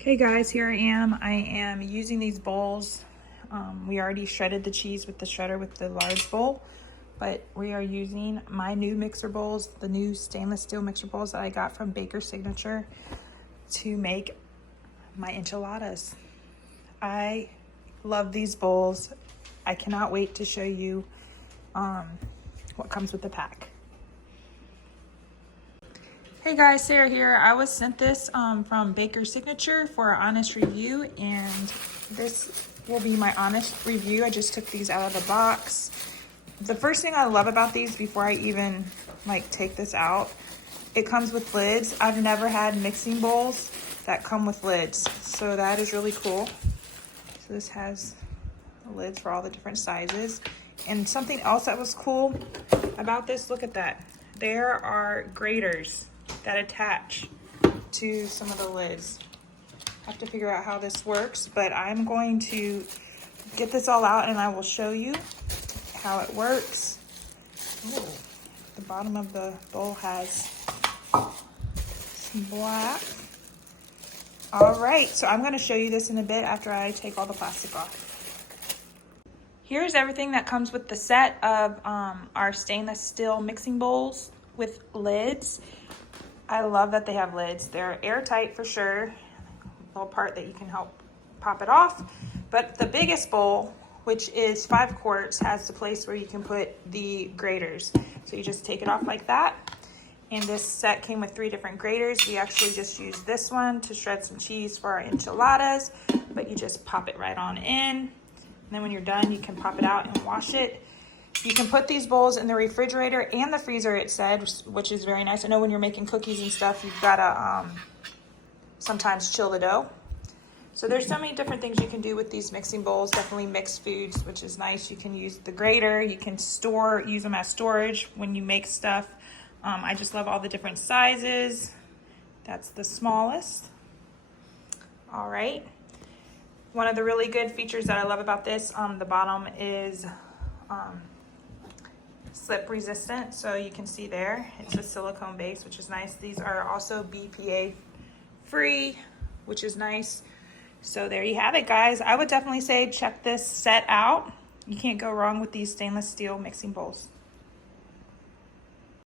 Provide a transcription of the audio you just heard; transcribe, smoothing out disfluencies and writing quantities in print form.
Okay guys, here I am. I am using these bowls. We already shredded the cheese with the shredder with the large bowl, but we are using my new mixer bowls, the new stainless steel mixer bowls that I got from Baker's Signature to make my enchiladas. I love these bowls. I cannot wait to show you what comes with the pack. Hey guys, Sarah here. I was sent this from Baker's Signature for an honest review, and this will be my honest review. I just took these out of the box. The first thing I love about these, before I even take this out, it comes with lids. I've never had mixing bowls that come with lids, so that is really cool. So this has lids for all the different sizes. And something else that was cool about this, look at that. There are graters that attach to some of the lids. I have to figure out how this works, but I'm going to get this all out and I will show you how it works. Ooh, the bottom of the bowl has some black. All right, so I'm going to show you this in a bit after I take all the plastic off. Here's everything that comes with the set of our stainless steel mixing bowls with lids. I love that they have lids. They're airtight for sure. A little part that you can help pop it off. But the biggest bowl, which is 5 quarts, has the place where you can put the graters. So you just take it off like that. And this set came with 3 different graters. We actually just used this one to shred some cheese for our enchiladas, but you just pop it right on in. And then when you're done, you can pop it out and wash it. You can put these bowls in the refrigerator and the freezer, it said, which is very nice. I know when you're making cookies and stuff, you've got to sometimes chill the dough. So there's so many different things you can do with these mixing bowls. Definitely mixed foods, which is nice. You can use the grater. You can use them as storage when you make stuff. I just love all the different sizes. That's the smallest. All right. One of the really good features that I love about this, the bottom is slip resistant, so you can see there it's a silicone base, which is nice. These are also BPA free, which is nice. So there you have it, guys. I would definitely say check this set out. You can't go wrong with these stainless steel mixing bowls.